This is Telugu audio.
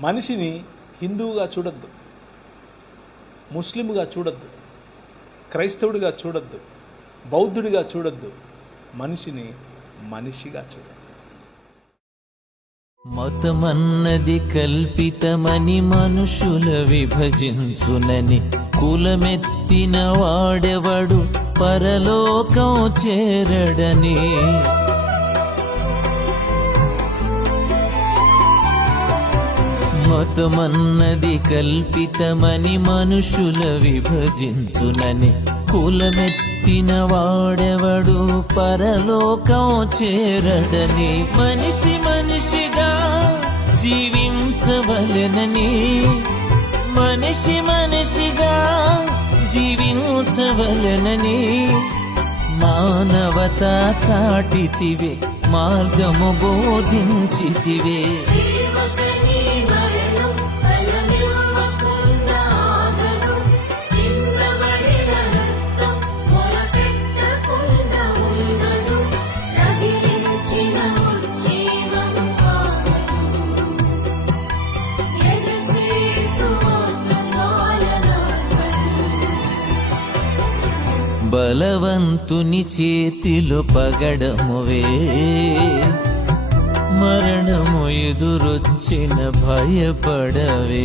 మనిషిని హిందువుగా చూడొద్దు. ముస్లింగా చూడొద్దు. క్రైస్తవుడిగా చూడొద్దు. బౌద్ధుడిగా చూడొద్దు. మనిషిని మనిషిగా చూడొద్దు. మతమన్నది కల్పితమని మనుషుల విభజించునని కులమెత్తిన వాడెవడు పరలోకం చేరడని మతమన్నది కల్పితమని మనుషుల విభజించునని కులమెత్తిన వాడెవడు? పరలోకం చేరడని మనిషి మనిషిగా జీవించవలెనని మనిషి మనిషిగా జీవించవలెనని మానవత చాటితివే మార్గము బోధించితివే. బలవంతుని చేతిలో పగడమువే. మరణము ఎదురొచ్చిన భయపడవే.